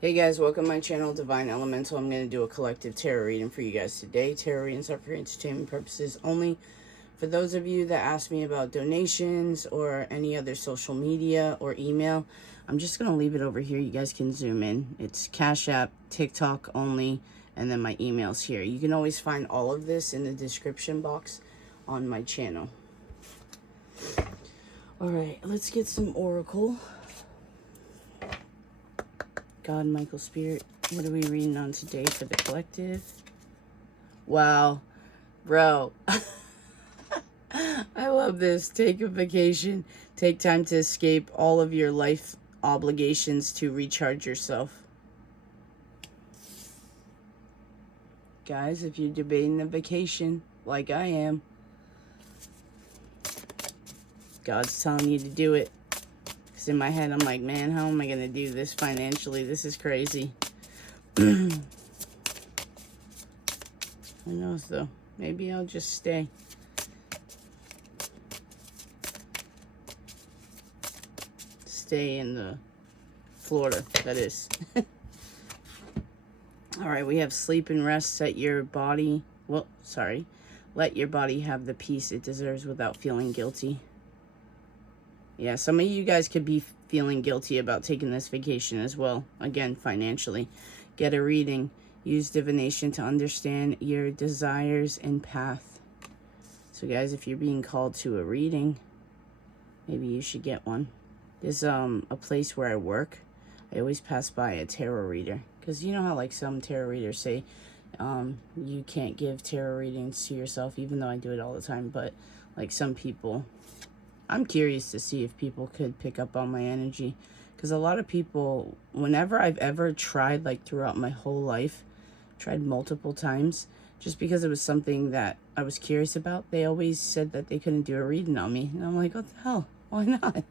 Hey guys, welcome to my channel, Divine Elemental. I'm going to do a collective tarot reading for you guys today. Tarot readings are for entertainment purposes only. For those of you that ask me about donations or any other social media or email, I'm just going to leave it over here. You guys can zoom in. It's Cash App, TikTok only, and then my email's here. You can always find all of this in the description box on my channel. Alright, let's get some Oracle. God, Michael, Spirit, what are we reading on today for the collective? Wow, bro. I love this. Take a vacation. Take time to escape all of your life obligations to recharge yourself. Guys, if you're debating a vacation, like I am, God's telling you to do it. In my head, I'm like, man, how am I going to do this financially? This is crazy. Who knows, though? Maybe I'll just stay. Stay in the Florida, that is. All right, we have sleep and rest. Set your body, let your body have the peace it deserves without feeling guilty. Yeah, some of you guys could be feeling guilty about taking this vacation as well. Again, financially. Get a reading. Use divination to understand your desires and path. So guys, if you're being called to a reading, maybe you should get one. There's a place where I work. I always pass by a tarot reader. Because you know how like some tarot readers say you can't give tarot readings to yourself, even though I do it all the time. But like some people... I'm curious to see if people could pick up on my energy, because a lot of people, whenever I've ever tried, like throughout my whole life, tried multiple times, just because it was something that I was curious about, they always said that they couldn't do a reading on me. And I'm like, what the hell? Why not?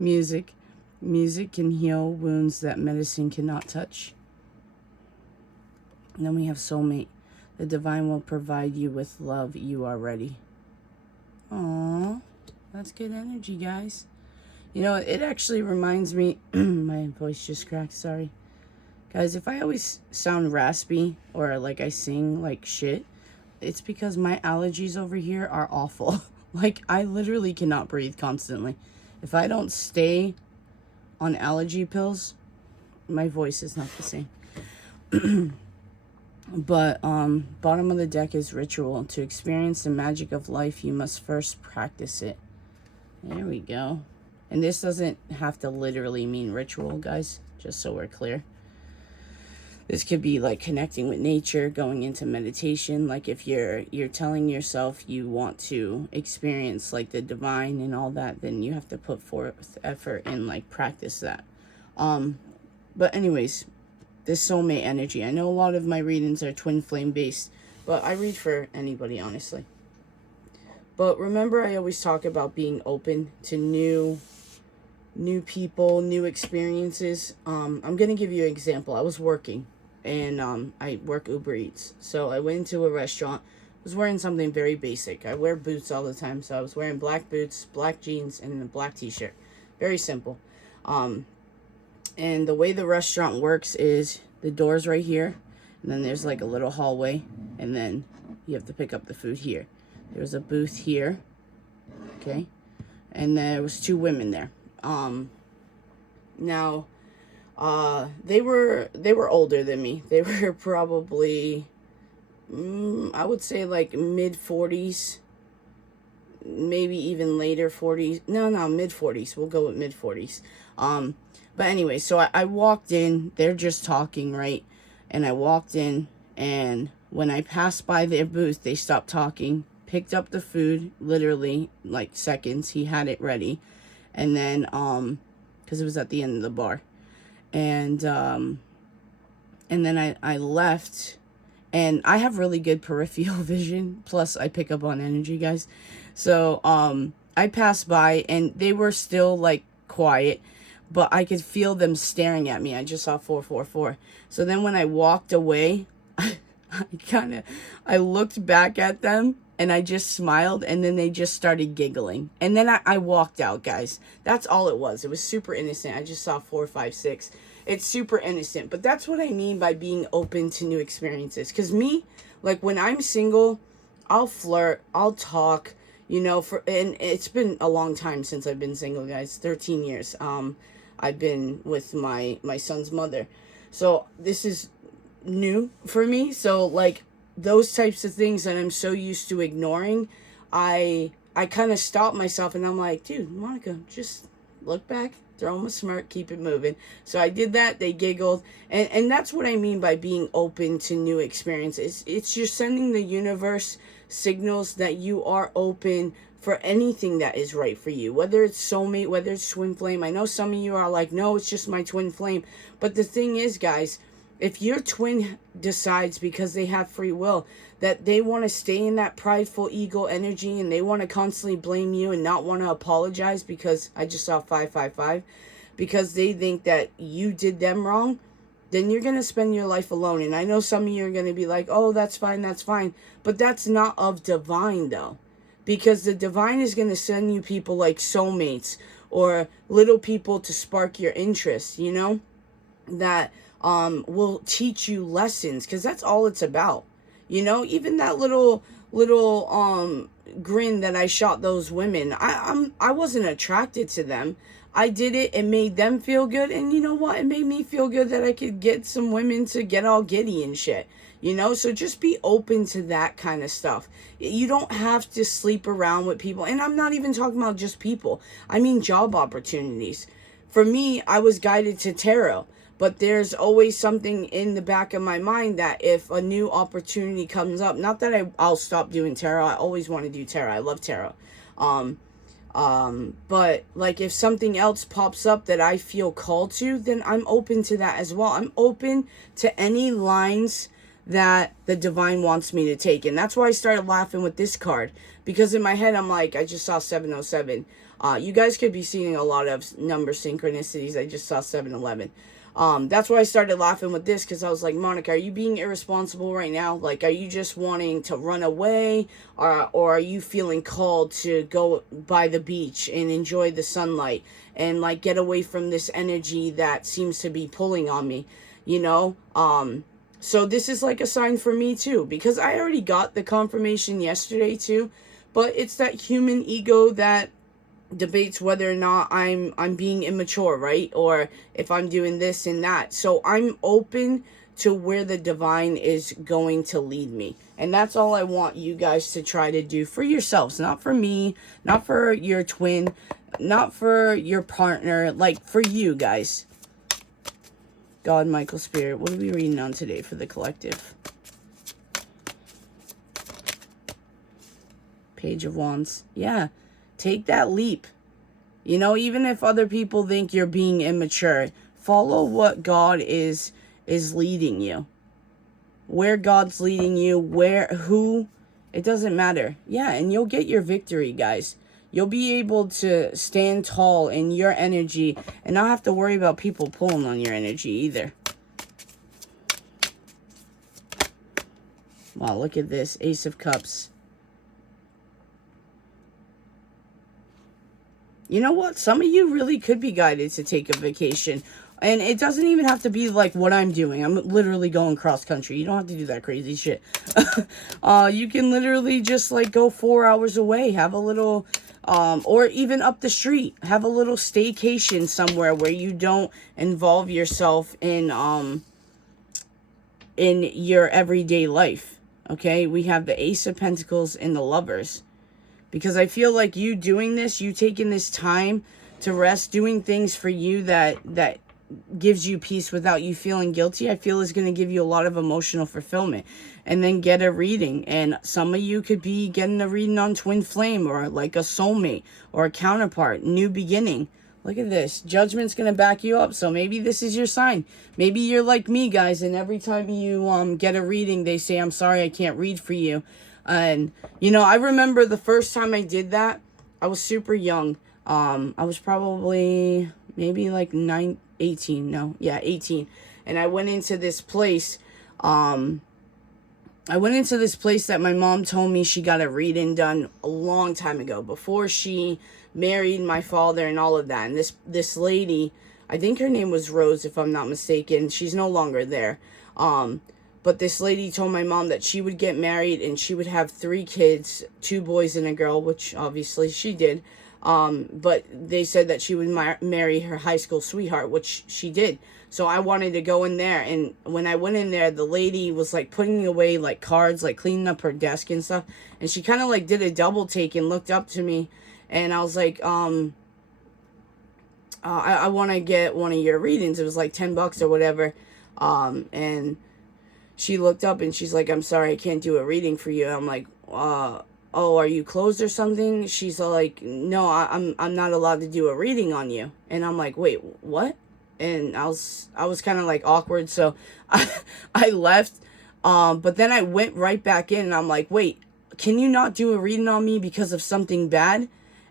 Music can heal wounds that medicine cannot touch. And then we have soulmate. The divine will provide you with love. You are ready. Aww. That's good energy, guys. You know, it actually reminds me... my voice just cracked, sorry. Guys, if I always sound raspy or like I sing like shit, it's because my allergies over here are awful. Like, I literally cannot breathe constantly. If I don't stay on allergy pills, my voice is not the same. But bottom of the deck is ritual. To experience the magic of life, you must first practice it. There we go. And this doesn't have to literally mean ritual, guys, just so we're clear. This could be like connecting with nature, going into meditation. Like if you're telling yourself you want to experience like the divine and all that, then you have to put forth effort and like practice that. But anyways, this soulmate energy. I know a lot of my readings are twin flame based, but I read for anybody, honestly. But remember, I always talk about being open to new people, new experiences. I'm going to give you an example. I was working, and I work Uber Eats. So I went into a restaurant. I was wearing something very basic. I wear boots all the time, so I was wearing black boots, black jeans, and a black t-shirt. Very simple. And the way the restaurant works is the door's right here, and then there's like a little hallway, and then you have to pick up the food here. There was a booth here, okay, and there was two women there. Now, they were older than me. They were probably, I would say like mid-40s, maybe even later 40s. No, mid-40s. We'll go with mid-40s. But anyway, so I walked in. They're just talking, right? And I walked in, and when I passed by their booth, they stopped talking. Picked up the food, literally like seconds. He had it ready, and then because it was at the end of the bar, and then I left, and I have really good peripheral vision. Plus, I pick up on energy, guys. So I passed by, and they were still like quiet, but I could feel them staring at me. I just saw 444. So then when I walked away, I looked back at them. and I just smiled, and then they just started giggling. And then I walked out, guys. That's all it was. It was super innocent. I just saw 4, 5, 6. It's super innocent. But that's what I mean by being open to new experiences. Because me, like when I'm single, I'll flirt, I'll talk, you know, and it's been a long time since I've been single, guys. 13 years. I've been with my son's mother. So this is new for me. So like those types of things that I'm so used to ignoring, I kind of stop myself and I'm like, dude, Monica, just look back, throw them a smirk, keep it moving. So I did that. They giggled. And that's what I mean by being open to new experiences. It's you're sending the universe signals that you are open for anything that is right for you, whether it's soulmate, whether it's twin flame. I know some of you are like, no, it's just my twin flame. But the thing is, guys, if your twin decides, because they have free will, that they want to stay in that prideful ego energy and they want to constantly blame you and not want to apologize, because I just saw 555, because they think that you did them wrong, then you're going to spend your life alone. And I know some of you are going to be like, oh, that's fine. But that's not of divine, though. Because the divine is going to send you people like soulmates or little people to spark your interest, you know, that will teach you lessons, because that's all it's about. You know, even that little grin that I shot those women, I wasn't attracted to them. I did it, it made them feel good, and you know what, it made me feel good that I could get some women to get all giddy and shit. You know, so just be open to that kind of stuff. You don't have to sleep around with people. And I'm not even talking about just people. I mean job opportunities. For me, I was guided to tarot. But there's always something in the back of my mind that if a new opportunity comes up, not that I'll stop doing tarot. I always want to do tarot. I love tarot. But like if something else pops up that I feel called to, then I'm open to that as well. I'm open to any lines that the divine wants me to take. And that's why I started laughing with this card, because in my head I'm like, I just saw 707. You guys could be seeing a lot of number synchronicities. I just saw 711. That's why I started laughing with this, because I was like, Monica, are you being irresponsible right now? Like, are you just wanting to run away, or are you feeling called to go by the beach and enjoy the sunlight and like get away from this energy that seems to be pulling on me, you know? So this is like a sign for me too, because I already got the confirmation yesterday too, but it's that human ego that debates whether or not I'm being immature, right? Or if I'm doing this and that. So I'm open to where the divine is going to lead me. And that's all I want you guys to try to do for yourselves, not for me, not for your twin, not for your partner, like for you guys. God, Michael, Spirit, what are we reading on today for the collective? Page of Wands. Yeah, take that leap. You know, even if other people think you're being immature, follow what God is leading you. Where God's leading you, who, it doesn't matter. Yeah, and you'll get your victory, guys. You'll be able to stand tall in your energy and not have to worry about people pulling on your energy either. Wow, look at this. Ace of Cups. You know what? Some of you really could be guided to take a vacation. And it doesn't even have to be like what I'm doing. I'm literally going cross country. You don't have to do that crazy shit. You can literally just like go 4 hours away. Have a little, or even up the street. Have a little staycation somewhere where you don't involve yourself in your everyday life. Okay? We have the Ace of Pentacles and the Lovers. Because I feel like you doing this, you taking this time to rest, doing things for you that gives you peace without you feeling guilty, I feel is going to give you a lot of emotional fulfillment. And then get a reading. And some of you could be getting a reading on twin flame or like a soulmate or a counterpart, new beginning. Look at this. Judgment's going to back you up. So maybe this is your sign. Maybe you're like me, guys. And every time you get a reading, they say, I'm sorry, I can't read for you. And, you know, I remember the first time I did that, I was super young. I was probably maybe like 18. And I went into this place, I went into this place that my mom told me she got a reading done a long time ago, before she married my father and all of that. And this lady, I think her name was Rose, if I'm not mistaken. She's no longer there. But this lady told my mom that she would get married and she would have 3 kids, 2 boys and a girl, which obviously she did. But they said that she would marry her high school sweetheart, which she did. So I wanted to go in there, and when I went in there, the lady was like putting away like cards, like cleaning up her desk and stuff, and she kind of like did a double take and looked up to me, and I was like, I want to get one of your readings. It was like $10 or whatever, and she looked up and she's like, I'm sorry, I can't do a reading for you. I'm like, oh, are you closed or something? She's like, no, I'm not allowed to do a reading on you. And I'm like, wait, what? And I was kind of like awkward, so I left. But then I went right back in, and I'm like, wait, can you not do a reading on me because of something bad?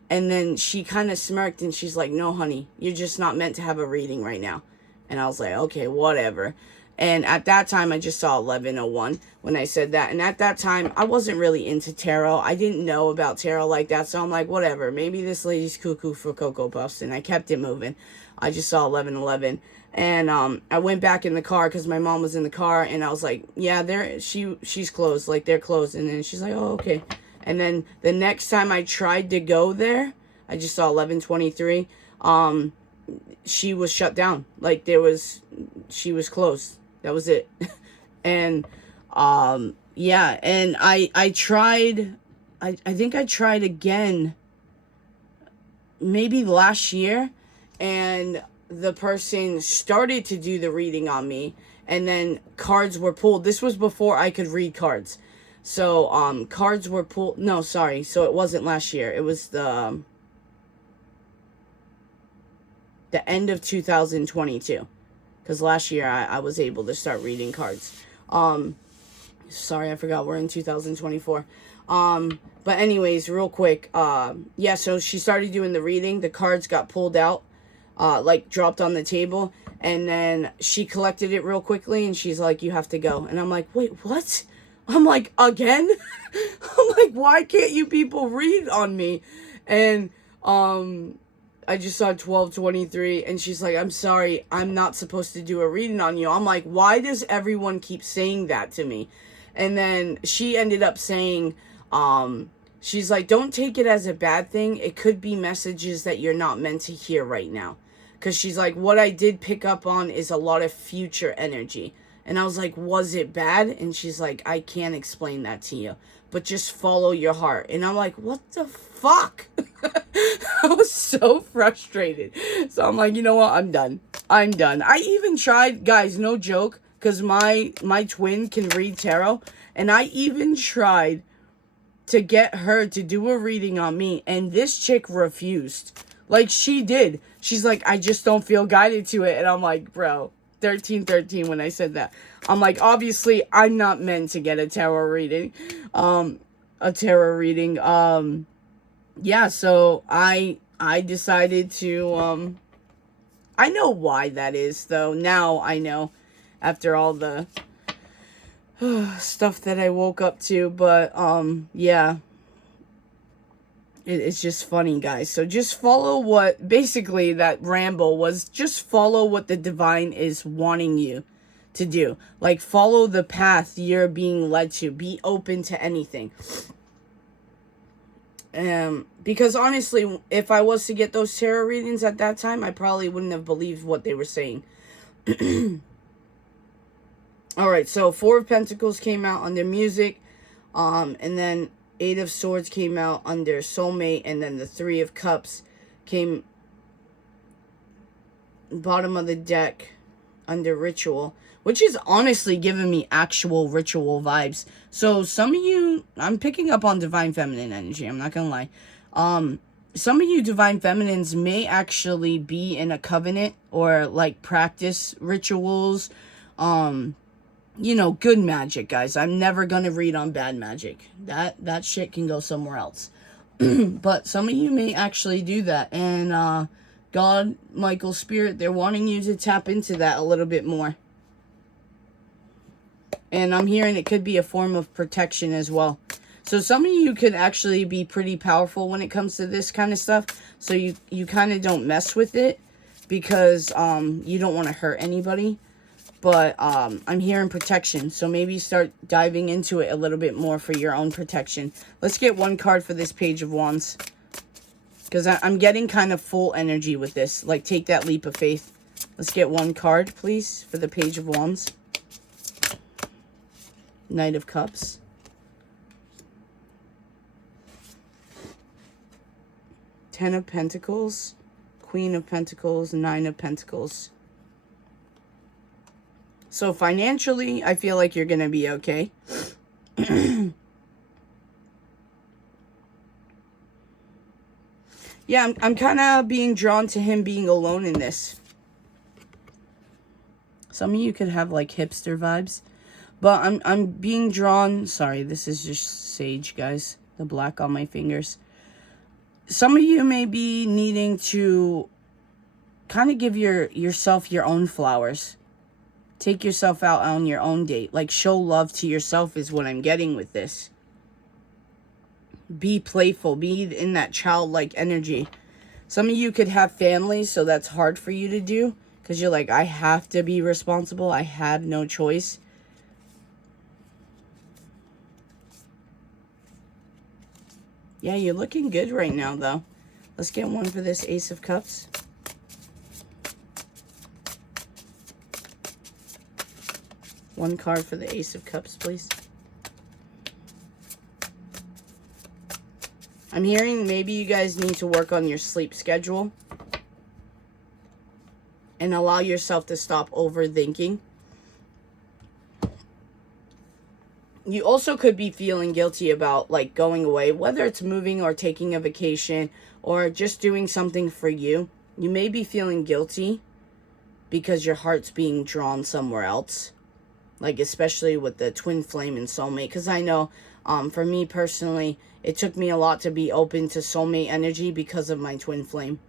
And then she kind of smirked, and she's like, no, honey, you're just not meant to have a reading right now. And I was like, okay, whatever. And at that time, I just saw 1101 when I said that. And at that time, I wasn't really into tarot. I didn't know about tarot like that. So I'm like, whatever. Maybe this lady's cuckoo for Cocoa Puffs. And I kept it moving. I just saw 1111. And I went back in the car because my mom was in the car. And I was like, yeah, she's closed. Like, they're closed. And then she's like, oh, okay. And then the next time I tried to go there, I just saw 1123. She was shut down. Like, she was closed. That was it. And, yeah, and I tried, I think I tried again, maybe last year, and the person started to do the reading on me, and then cards were pulled. This was before I could read cards. So, cards were pulled. No, sorry. So it wasn't last year. It was the end of 2022. Because last year I was able to start reading cards. Sorry, I forgot we're in 2024. But anyways, real quick. Yeah, so she started doing the reading. The cards got pulled out, like dropped on the table. And then she collected it real quickly. And she's like, you have to go. And I'm like, wait, what? I'm like, again? I'm like, why can't you people read on me? And, I just saw 1223, and she's like, I'm sorry, I'm not supposed to do a reading on you. I'm like, why does everyone keep saying that to me? And then she ended up saying, she's like, don't take it as a bad thing. It could be messages that you're not meant to hear right now. Because she's like, what I did pick up on is a lot of future energy. And I was like, was it bad? And she's like, I can't explain that to you, but just follow your heart. And I'm like, what the fuck? I was so frustrated. So I'm like, you know what? I'm done. I even tried, guys, no joke, because my twin can read tarot. And I even tried to get her to do a reading on me. And this chick refused. Like, she did. She's like, I just don't feel guided to it. And I'm like, bro, 1313 when I said that. I'm like, obviously, I'm not meant to get a tarot reading. Yeah, so I decided to, I know why that is, though. Now I know, after all the stuff that I woke up to. But, yeah. It's just funny, guys. So just follow what, basically, that ramble was, just follow what the divine is wanting you to do. Like, follow the path you're being led to. Be open to anything. Because honestly, if I was to get those tarot readings at that time, I probably wouldn't have believed what they were saying. Alright, so 4 of Pentacles came out under music. And then 8 of Swords came out under Soulmate, and then the 3 of Cups came bottom of the deck under Ritual, which is honestly giving me actual ritual vibes. So some of you, I'm picking up on Divine Feminine energy, I'm not gonna lie. Some of you Divine Feminines may actually be in a covenant or like practice rituals. You know, good magic, guys. I'm never gonna read on bad magic. That shit can go somewhere else. But some of you may actually do that. And God, Michael, Spirit, they're wanting you to tap into that a little bit more. And I'm hearing it could be a form of protection as well. So some of you could actually be pretty powerful when it comes to this kind of stuff. So you kind of don't mess with it because you don't want to hurt anybody. But I'm hearing protection. So maybe start diving into it a little bit more for your own protection. Let's get one card for this Page of Wands. Because I'm getting kind of full energy with this. Like, take that leap of faith. Let's get one card, please, for the Page of Wands. Knight of Cups. Ten of Pentacles. Queen of Pentacles. Nine of Pentacles. So financially, I feel like you're going to be okay. Yeah, I'm kind of being drawn to him being alone in this. Some of you could have like hipster vibes. But I'm being drawn. Sorry, this is just sage, guys. The black on my fingers. Some of you may be needing to kind of give yourself your own flowers. Take yourself out on your own date. Like, show love to yourself is what I'm getting with this. Be playful. Be in that childlike energy. Some of you could have families, so that's hard for you to do. Because you're like, I have to be responsible. I have no choice. Yeah, you're looking good right now, though. Let's get one for this Ace of Cups. One card for the Ace of Cups, please. I'm hearing maybe you guys need to work on your sleep schedule. And allow yourself to stop overthinking. You also could be feeling guilty about, like, going away. Whether it's moving or taking a vacation or just doing something for you. You may be feeling guilty because your heart's being drawn somewhere else. Like, especially with the twin flame and soulmate. Because I know, for me personally, it took me a lot to be open to soulmate energy because of my twin flame.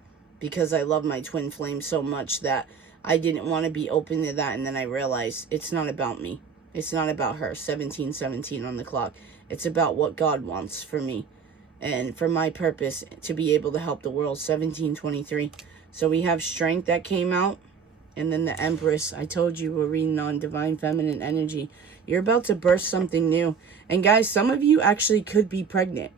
Because I love my twin flame so much that I didn't want to be open to that. And then I realized it's not about me. It's not about her. 17:17 on the clock. It's about what God wants for me. And for my purpose to be able to help the world. 17:23. So we have strength that came out. And then the Empress. I told you we're reading on divine feminine energy. You're about to burst something new. And guys, some of you actually could be pregnant.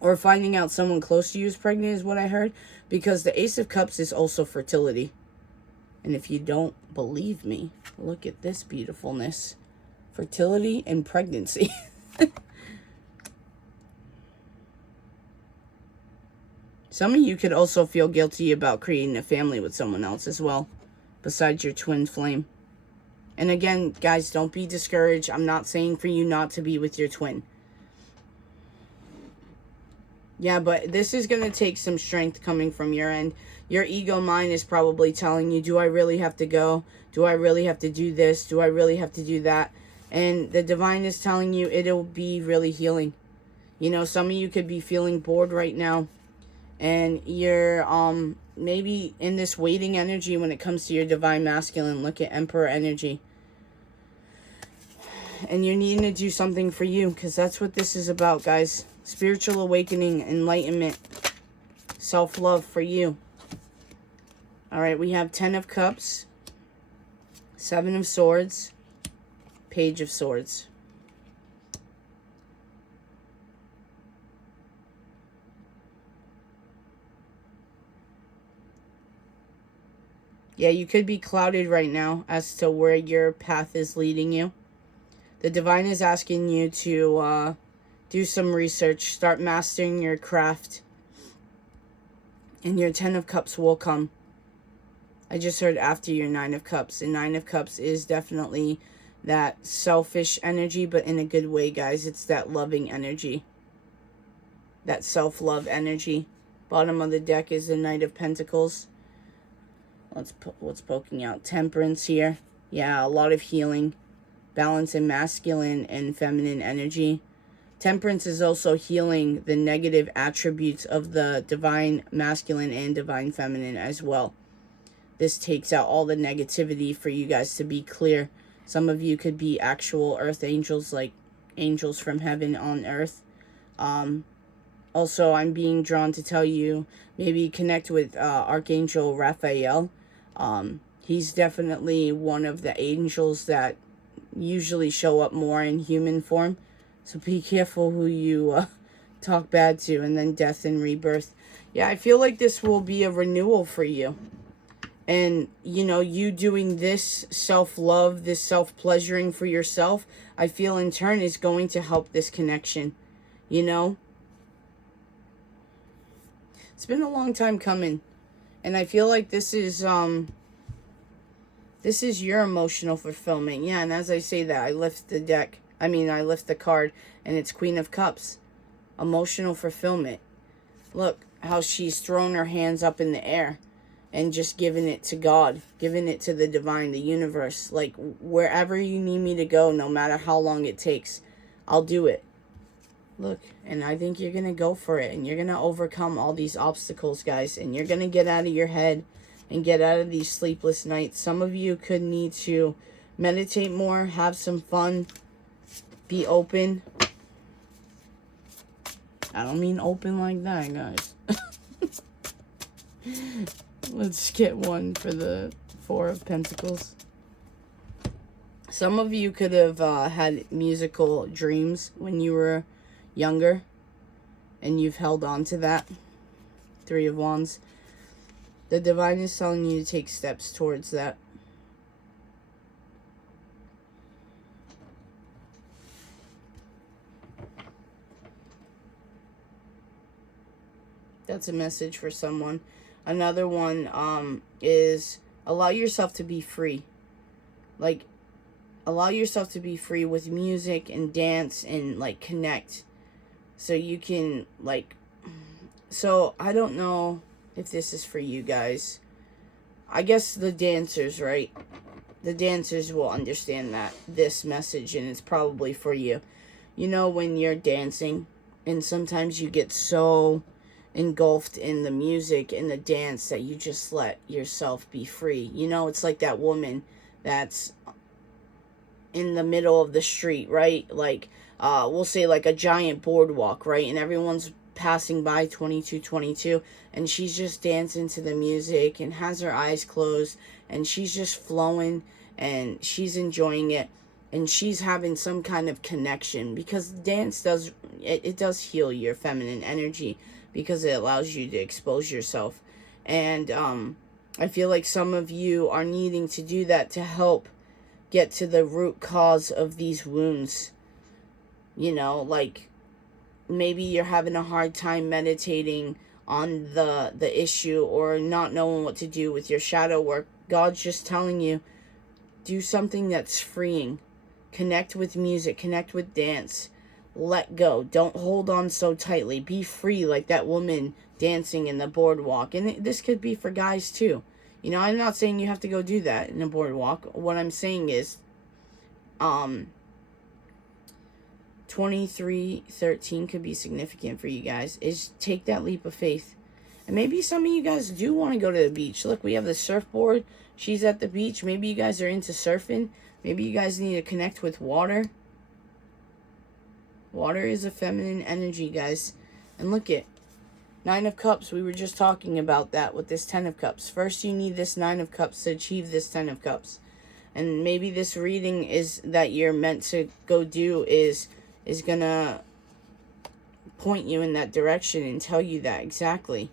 Or finding out someone close to you is pregnant is what I heard. Because the Ace of Cups is also fertility. And if you don't believe me, look at this beautifulness. Fertility and pregnancy. Some of you could also feel guilty about creating a family with someone else as well. Besides your twin flame. And again, guys, don't be discouraged. I'm not saying for you not to be with your twin. Yeah, but this is going to take some strength coming from your end. Your ego mind is probably telling you, do I really have to go? Do I really have to do this? Do I really have to do that? And the divine is telling you it'll be really healing. You know, some of you could be feeling bored right now. And you're maybe in this waiting energy when it comes to your divine masculine. Look at Emperor energy. And you're needing to do something for you. Because that's what this is about, guys. Spiritual awakening, enlightenment, self-love for you. Alright, we have 10 of Cups, 7 of Swords, Page of Swords. Yeah, you could be clouded right now as to where your path is leading you. The divine is asking you to do some research, start mastering your craft, and your 10 of Cups will come. I just heard after your 9 of Cups, and 9 of Cups is definitely that selfish energy, but in a good way, guys. It's that loving energy, that self-love energy. Bottom of the deck is the Knight of Pentacles. What's poking out? Temperance here. Yeah, a lot of healing, balance in masculine and feminine energy. Temperance is also healing the negative attributes of the divine masculine and divine feminine as well. This takes out all the negativity for you guys to be clear. Some of you could be actual earth angels, like angels from heaven on earth. Also, I'm being drawn to tell you, maybe connect with Archangel Raphael. He's definitely one of the angels that usually show up more in human form. So be careful who you talk bad to. And then death and rebirth. Yeah, I feel like this will be a renewal for you. And, you know, you doing this self-love, this self-pleasuring for yourself, I feel in turn is going to help this connection, you know? It's been a long time coming. And I feel like this is your emotional fulfillment. Yeah, and as I say that, I lift the deck. I lift the card, and it's Queen of Cups. Emotional fulfillment. Look how she's thrown her hands up in the air and just giving it to God, giving it to the divine, the universe. Like, wherever you need me to go, no matter how long it takes, I'll do it. Look, and I think you're going to go for it, and you're going to overcome all these obstacles, guys, and you're going to get out of your head and get out of these sleepless nights. Some of you could need to meditate more, have some fun, be open. I don't mean open like that, guys. Let's get one for the Four of Pentacles. Some of you could have had musical dreams when you were younger, and you've held on to that. Three of Wands. The divine is telling you to take steps towards that. That's a message for someone. Another one is allow yourself to be free. Like, allow yourself to be free with music and dance and, like, connect. So you can, like... So, I don't know if this is for you guys. I guess the dancers, right? The dancers will understand this message, and it's probably for you. You know, when you're dancing, and sometimes you get so engulfed in the music and the dance that you just let yourself be free. You know, it's like that woman that's in the middle of the street, right? Like, we'll say like a giant boardwalk, right? And everyone's passing by 2222, and she's just dancing to the music and has her eyes closed, and she's just flowing, and she's enjoying it, and she's having some kind of connection, because dance does heal your feminine energy, because it allows you to expose yourself. And I feel like some of you are needing to do that to help get to the root cause of these wounds. You know, like, maybe you're having a hard time meditating on the issue, or not knowing what to do with your shadow work. God's just telling you, do something that's freeing. Connect with music, connect with dance. Let go. Don't hold on so tightly. Be free, like that woman dancing in the boardwalk. And this could be for guys too. You know, I'm not saying you have to go do that in a boardwalk. What I'm saying is 2313 could be significant for you guys. Is take that leap of faith. And maybe some of you guys do want to go to the beach. Look, we have the surfboard. She's at the beach. Maybe you guys are into surfing. Maybe you guys need to connect with water. Water is a feminine energy, guys. And look at Nine of Cups. We were just talking about that with this 10 of Cups. First, you need this 9 of Cups to achieve this 10 of Cups. And maybe this reading is that you're meant to go do is gonna point you in that direction and tell you that exactly.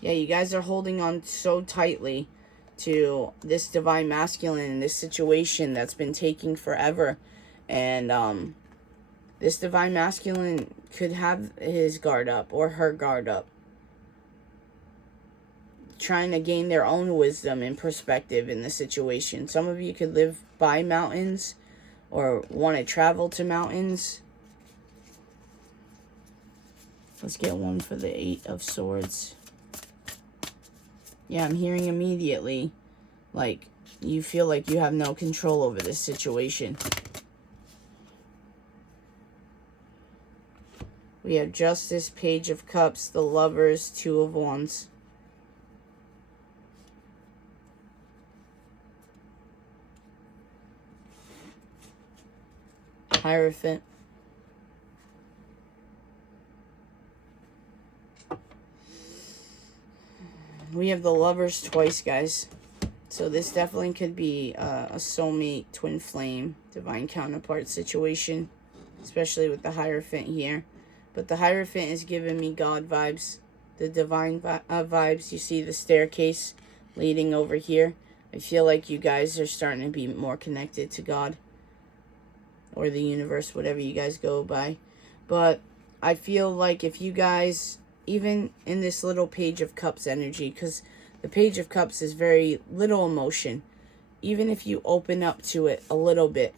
Yeah, you guys are holding on so tightly to this divine masculine in this situation that's been taking forever. And this divine masculine could have his guard up or her guard up, trying to gain their own wisdom and perspective in the situation. Some of you could live by mountains or want to travel to mountains. Let's get one for the 8 of Swords. Yeah, I'm hearing immediately, like, you feel like you have no control over this situation. We have Justice, Page of Cups, the Lovers, 2 of Wands. Hierophant. We have the Lovers twice, guys. So this definitely could be a soulmate, twin flame, divine counterpart situation, especially with the Hierophant here. But the Hierophant is giving me God vibes, the divine vibes. You see the staircase leading over here. I feel like you guys are starting to be more connected to God or the universe, whatever you guys go by. But I feel like if you guys, even in this little Page of Cups energy, because the Page of Cups is very little emotion, even if you open up to it a little bit,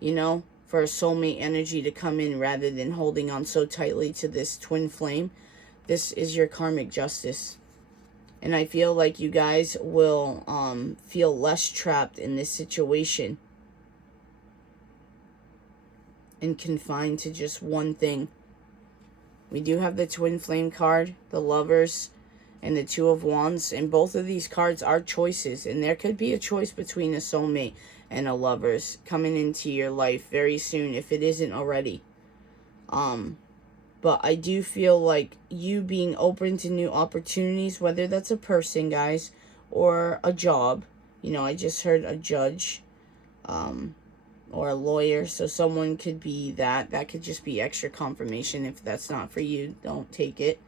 you know, for a soulmate energy to come in rather than holding on so tightly to this twin flame, this is your karmic justice. And I feel like you guys will feel less trapped in this situation and confined to just one thing. We do have the twin flame card, the Lovers, and the Two of Wands. And both of these cards are choices. And there could be a choice between a soulmate and a Lovers coming into your life very soon, if it isn't already. But I do feel like you being open to new opportunities, whether that's a person, guys, or a job. You know, I just heard a judge, or a lawyer. So someone could be that. That could just be extra confirmation. If that's not for you, don't take it.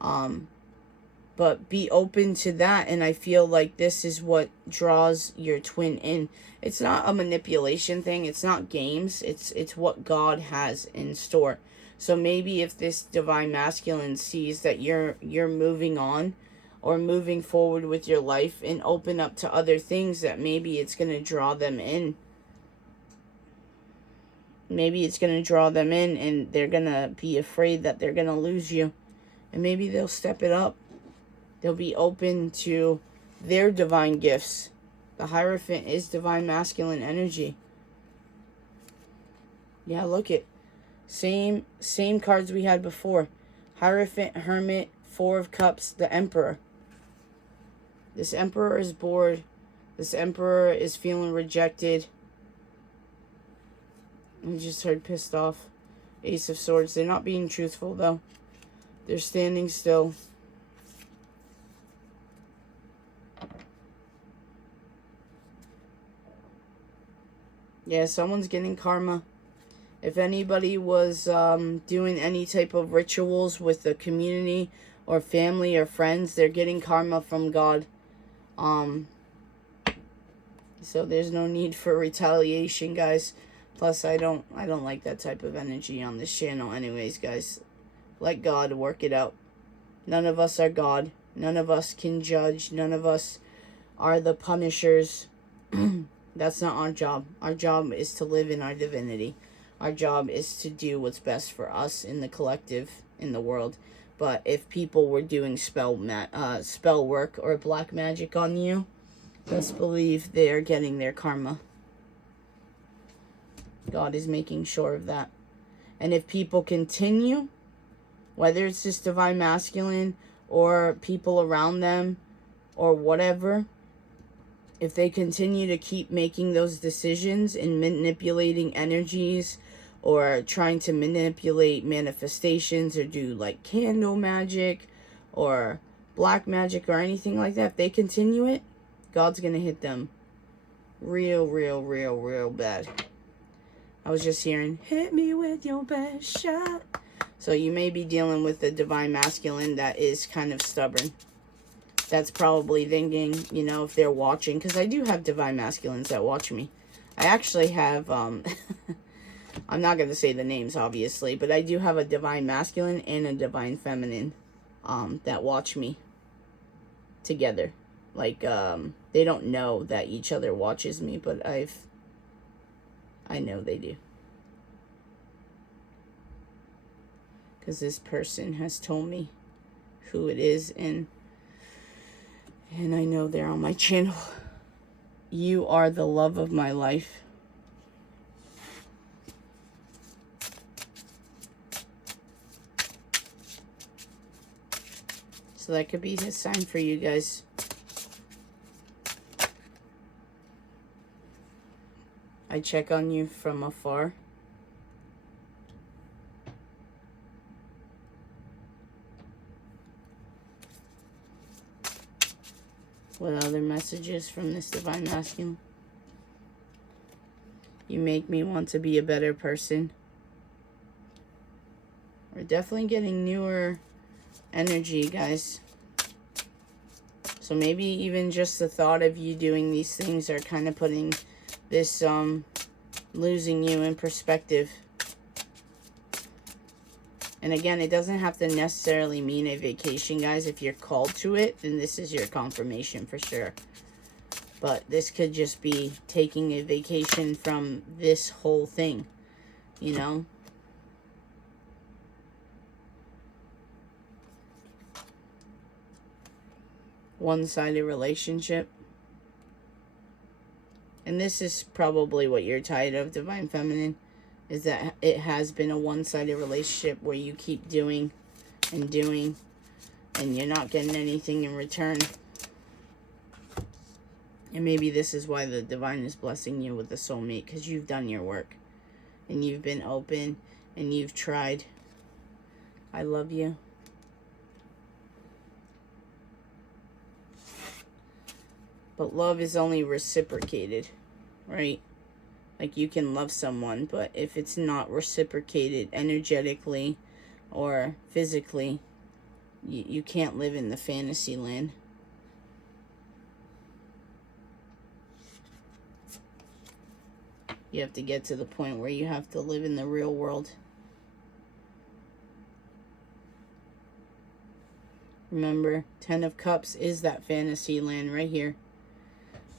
But be open to that. And I feel like this is what draws your twin in. It's not a manipulation thing. It's not games. It's what God has in store. So maybe if this divine masculine sees that you're moving on or moving forward with your life and open up to other things, that maybe it's going to draw them in. Maybe it's going to draw them in and they're going to be afraid that they're going to lose you. And maybe they'll step it up. They'll be open to their divine gifts. The Hierophant is divine masculine energy. Yeah, look it. Same cards we had before. Hierophant, Hermit, Four of Cups, the Emperor. This Emperor is bored. This Emperor is feeling rejected. I just heard pissed off. Ace of Swords. They're not being truthful, though. They're standing still. Yeah, someone's getting karma. If anybody was doing any type of rituals with the community or family or friends, they're getting karma from God. So there's no need for retaliation, guys. Plus, I don't like that type of energy on this channel anyways, guys. Let God work it out. None of us are God. None of us can judge. None of us are the punishers. That's not our job. Our job is to live in our divinity. Our job is to do what's best for us in the collective, in the world. But if people were doing spell work or black magic on you, best believe they are getting their karma. God is making sure of that. And if people continue, whether it's this divine masculine or people around them or whatever, if they continue to keep making those decisions and manipulating energies or trying to manipulate manifestations or do like candle magic or black magic or anything like that, if they continue it, God's going to hit them real bad. I was just hearing, hit me with your best shot. So you may be dealing with a divine masculine that is kind of stubborn. That's probably thinking, you know, if they're watching, because I do have divine masculines that watch me. I actually have, I'm not going to say the names, obviously, but I do have a divine masculine and a divine feminine that watch me together. Like, they don't know that each other watches me, but I know they do. Because this person has told me who it is, and I know they're on my channel. You are the love of my life. So that could be his sign for you guys. I check on you from afar. What other messages from this divine masculine? You make me want to be a better person. We're definitely getting newer energy, guys. So maybe even just the thought of you doing these things are kind of putting this losing you in perspective. And again, it doesn't have to necessarily mean a vacation, guys. If you're called to it, then this is your confirmation for sure. But this could just be taking a vacation from this whole thing, you know? One-sided relationship. And this is probably what you're tired of, Divine Feminine, is that it has been a one-sided relationship where you keep doing and doing and you're not getting anything in return. And maybe this is why the divine is blessing you with the soulmate, because you've done your work and you've been open and you've tried. I love you. But love is only reciprocated, right? Like, you can love someone, but if it's not reciprocated energetically or physically, you can't live in the fantasy land. You have to get to the point where you have to live in the real world. Remember, 10 of Cups is that fantasy land right here.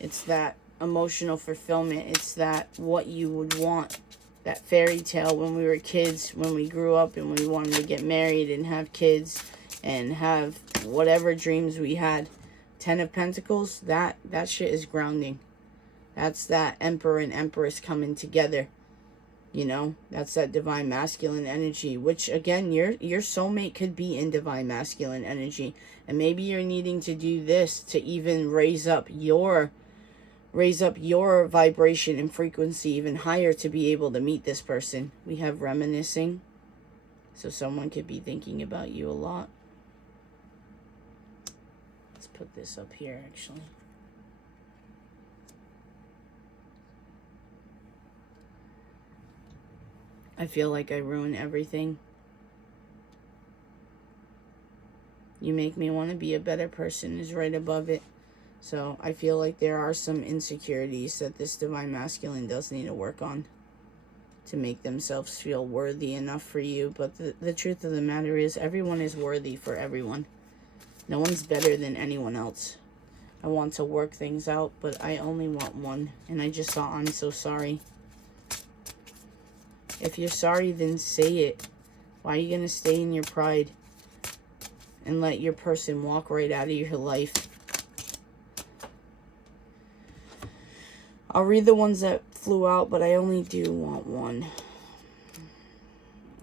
It's that emotional fulfillment. It's that what you would want. That fairy tale when we were kids, when we grew up and we wanted to get married and have kids and have whatever dreams we had. 10 of Pentacles, that shit is grounding. That's that Emperor and Empress coming together. You know, that's that Divine Masculine energy, which again, your soulmate could be in Divine Masculine energy. And maybe you're needing to do this to even raise up your vibration and frequency even higher to be able to meet this person. We have reminiscing. So someone could be thinking about you a lot. Let's put this up here, actually. I feel like I ruin everything. You make me want to be a better person is right above it. So I feel like there are some insecurities that this Divine Masculine does need to work on to make themselves feel worthy enough for you. But the truth of the matter is, everyone is worthy for everyone. No one's better than anyone else. I want to work things out, but I only want one. And I just saw, I'm so sorry. If you're sorry, then say it. Why are you going to stay in your pride and let your person walk right out of your life? I'll read the ones that flew out, but I only do want one.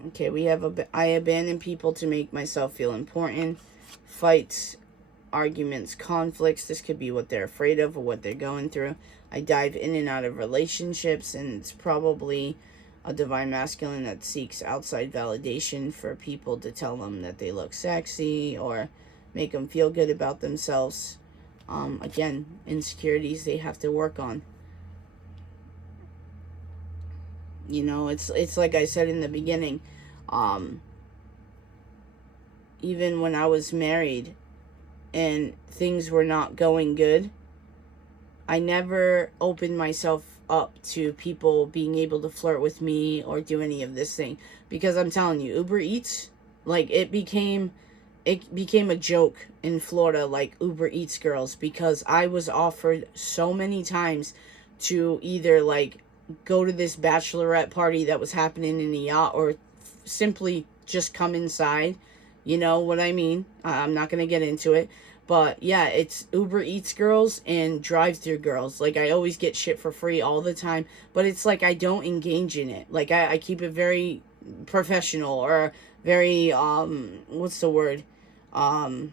Okay, we have I abandon people to make myself feel important. Fights, arguments, conflicts. This could be what they're afraid of or what they're going through. I dive in and out of relationships, and it's probably a Divine Masculine that seeks outside validation for people to tell them that they look sexy or make them feel good about themselves. Again, insecurities they have to work on. You know, it's like I said in the beginning, even when I was married and things were not going good, I never opened myself up to people being able to flirt with me or do any of this thing. Because I'm telling you, Uber Eats, like, it became a joke in Florida, like Uber Eats girls, because I was offered so many times to either, like, go to this bachelorette party that was happening in a yacht or simply just come inside. You know what I mean? I'm not going to get into it. But yeah, it's Uber Eats girls and drive-thru girls. Like, I always get shit for free all the time. But it's like I don't engage in it. Like, I keep it very professional or very, what's the word? Not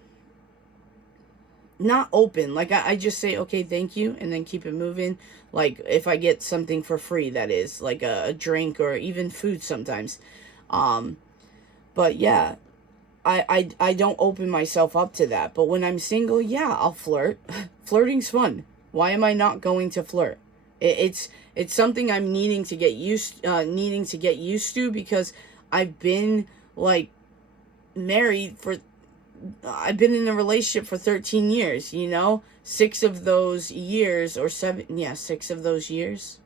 open. Like, I just say, okay, thank you, and then keep it moving. Like, if I get something for free, that is. Like a drink or even food sometimes. But yeah, I don't open myself up to that. But when I'm single, yeah, I'll flirt. Flirting's fun. Why am I not going to flirt? It's something I'm needing to get used to, because I've been like married for, I've been in a relationship for 13 years, you know? 6 of those years, or 7, yeah, 6 of those years,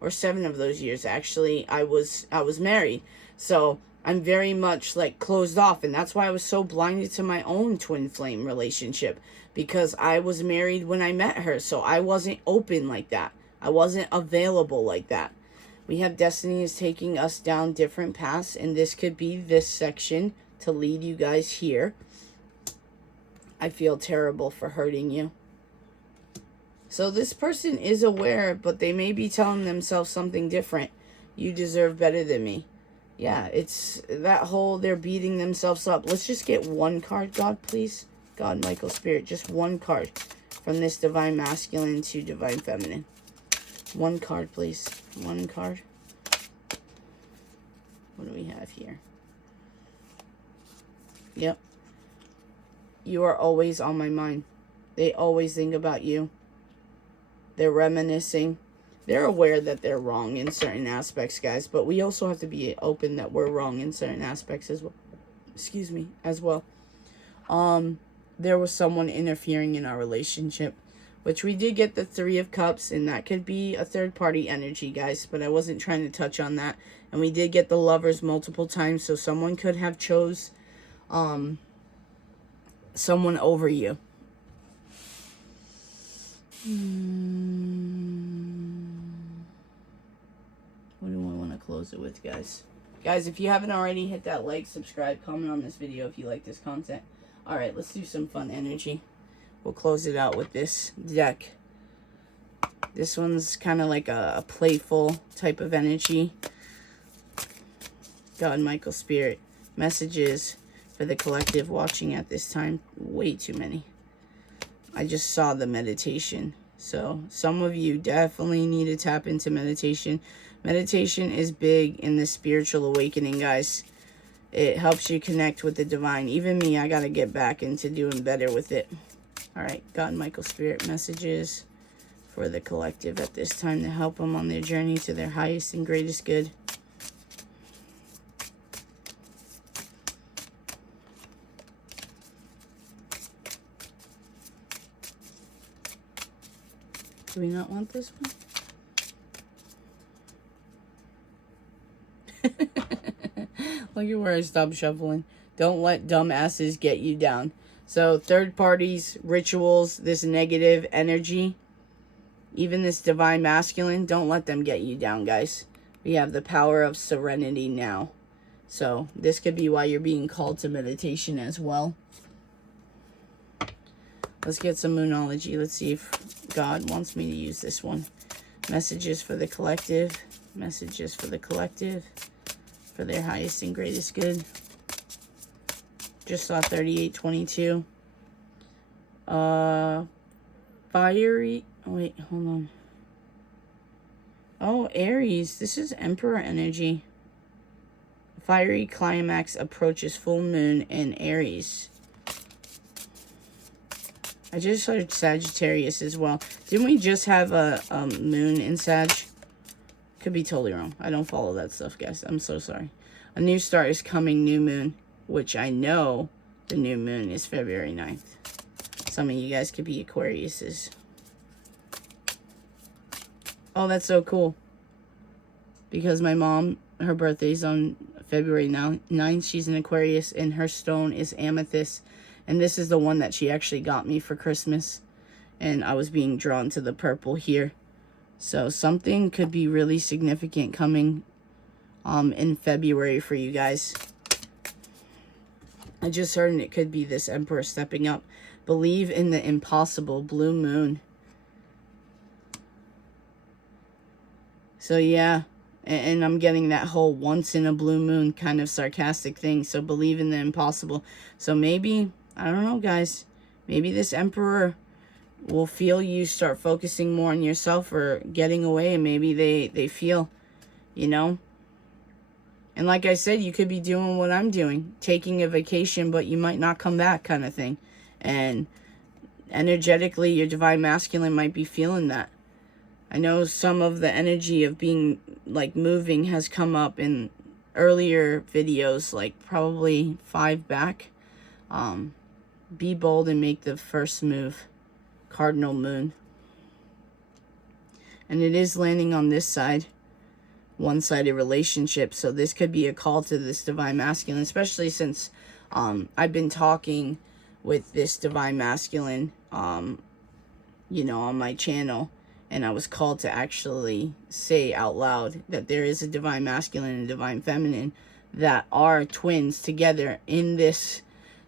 or 7 of those years, actually, I was married. So I'm very much like closed off, and that's why I was so blinded to my own twin flame relationship, because I was married when I met her, so I wasn't open like that. I wasn't available like that. We have destiny is taking us down different paths, and this could be this section to lead you guys here. I feel terrible for hurting you. So this person is aware, but they may be telling themselves something different. You deserve better than me. Yeah, it's that whole they're beating themselves up. Let's just get one card, God, please. God, Michael, Spirit, just one card from this divine masculine to divine feminine. One card, please. One card. What do we have here? Yep. You are always on my mind. They always think about you. They're reminiscing. They're aware that they're wrong in certain aspects, guys. But we also have to be open that we're wrong in certain aspects as well. Excuse me, as well. There was someone interfering in our relationship, which we did get the 3 of Cups, and that could be a third-party energy, guys. But I wasn't trying to touch on that. And we did get the Lovers multiple times, so someone could have chose someone over you. What do I want to close it with, guys? Guys, if you haven't already, hit that like, subscribe, comment on this video if you like this content. Alright, let's do some fun energy. We'll close it out with this deck. This one's kind of like a playful type of energy. God, Michael, Spirit. Messages for the collective watching at this time. Way too many. I just saw the meditation. So some of you definitely need to tap into meditation. Meditation is big in the spiritual awakening, guys. It helps you connect with the divine. Even me, I got to get back into doing better with it. All right, God, Michael, Spirit, messages for the collective at this time to help them on their journey to their highest and greatest good. Do we not want this one? Look at where I stopped shuffling. Don't let dumbasses get you down. So third parties, rituals, this negative energy, even this divine masculine, don't let them get you down, guys. We have the power of serenity now. So this could be why you're being called to meditation as well. Let's get some moonology. Let's see if God wants me to use this one. Messages for the collective. Messages for the collective. For their highest and greatest good. Just saw 3822. Fiery. Oh, wait, hold on. Oh, Aries. This is Emperor energy. Fiery climax approaches full moon in Aries. I just heard Sagittarius as well. Didn't we just have a moon in Sag? Could be totally wrong. I don't follow that stuff, guys. I'm so sorry. A new start is coming, new moon. Which I know the new moon is February 9th. Some of you guys could be Aquariuses. Oh, that's so cool. Because my mom, her birthday's on February 9th. She's an Aquarius, and her stone is amethyst. And this is the one that she actually got me for Christmas. And I was being drawn to the purple here. So something could be really significant coming in February for you guys. I just heard it could be this Emperor stepping up. Believe in the impossible, blue moon. So yeah, and I'm getting that whole once in a blue moon kind of sarcastic thing. So believe in the impossible. So maybe, I don't know, guys. Maybe this Emperor will feel you start focusing more on yourself or getting away. And maybe they feel, you know. And like I said, you could be doing what I'm doing, taking a vacation, but you might not come back kind of thing. And energetically, your divine masculine might be feeling that. I know some of the energy of being, like, moving has come up in earlier videos, like probably 5 back. Be bold and make the first move. Cardinal moon. And it is landing on this side. One-sided relationship. So this could be a call to this divine masculine, especially since I've been talking with this divine masculine, you know, on my channel. And I was called to actually say out loud that there is a divine masculine and divine feminine that are twins together in this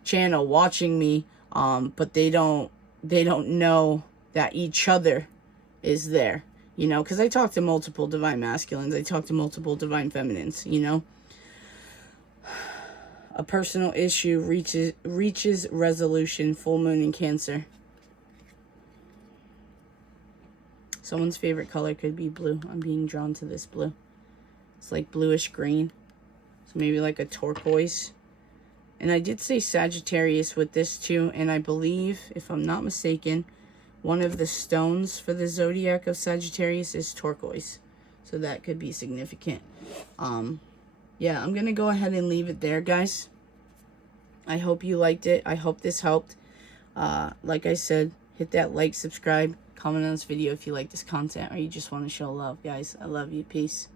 channel watching me, but they don't know that each other is there, you know, because I talk to multiple divine masculines, I talk to multiple divine feminines, you know. A personal issue reaches resolution. Full moon in Cancer. Someone's favorite color could be blue. I'm being drawn to this blue. It's like bluish green. So maybe like a turquoise. And I did say Sagittarius with this too. And I believe, if I'm not mistaken, one of the stones for the zodiac of Sagittarius is turquoise. So that could be significant. Yeah, I'm going to go ahead and leave it there, guys. I hope you liked it. I hope this helped. Like I said, hit that like, subscribe. Comment on this video if you like this content or you just want to show love, guys. I love you. Peace.